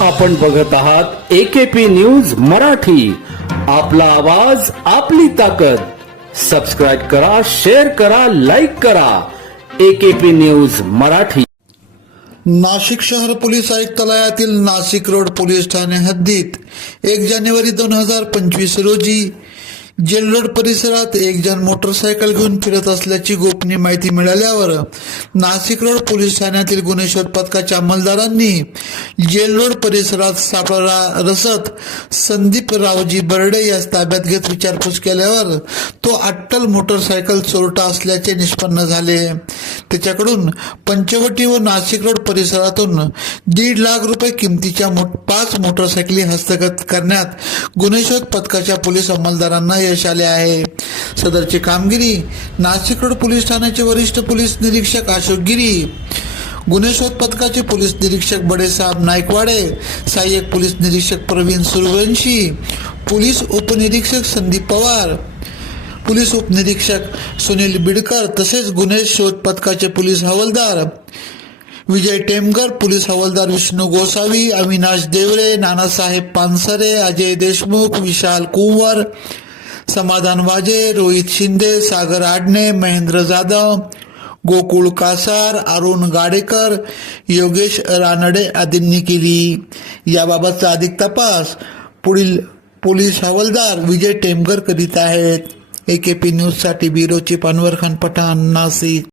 आपण बघत आहात एकेपी न्यूज मराठी. आपला आवाज आपली ताकद. सबस्क्राईब करा शेअर करा लाईक करा. AKP news Marathi. नाशिक शहर पोलीस आयुक्तालयातील नाशिक रोड पोलीस ठाणे हद्दीत एक जानेवारी दोन हजार पंचवीस रोजी जेल्लोड परिसरात एक जण मोटरसायकल घेऊन फिरत असल्याची गोपनीय माहिती मिळाल्यावर नाशिक रोड पोलीस ठाण्यातील गुन्हे शोध पथकाच्या अंमलदारांनी जेल परिसरात सापळा रसत संदीप रावजी बर्डे यास ताब्यात घेत विचारपूस केल्यावर तो अट्टल मोटरसायकल चोरटा असल्याचे निष्पन्न झाले. त्याच्याकडून पंचवटी व नाशिक रोड परिसरातून दीड लाख रुपये किमतीच्या मो- पाच मोटरसायकली हस्तगत करण्यात गुन्हेशोध पथकाच्या पोलीस अंमलदारांना यश आले आहे. सदरची कामगिरी नाशिक रोड पोलीस ठाण्याचे वरिष्ठ पोलीस निरीक्षक अशोक गिरी गुन्हे शोध पथकाचे पोलीस निरीक्षक बडेसाहेब नायकवाडे सहाय्यक पोलीस निरीक्षक प्रवीण सुरवंशी पोलीस उपनिरीक्षक संदीप पवार पोलीस उपनिरीक्षक सुनील बिडकर तसेच गुन्हे शोध पथकाचे पोलीस हवालदार विजय टेमकर पोलीस हवालदार विष्णू गोसावी अविनाश देवरे नानासाहेब पानसरे अजय देशमुख विशाल कुंवर समाधान वाजे रोहित शिंदे सागर आडणे महेंद्र जाधव गोकुळ कासार अरुण गाडेकर योगेश रानडे आदींनी केली. याबाबतचा अधिक तपास पुढील पोलीस हवालदार विजय टेमकर करीत आहेत. एकेपी न्यूजसाठी ब्युरो चिप खान पठाण नाशिक.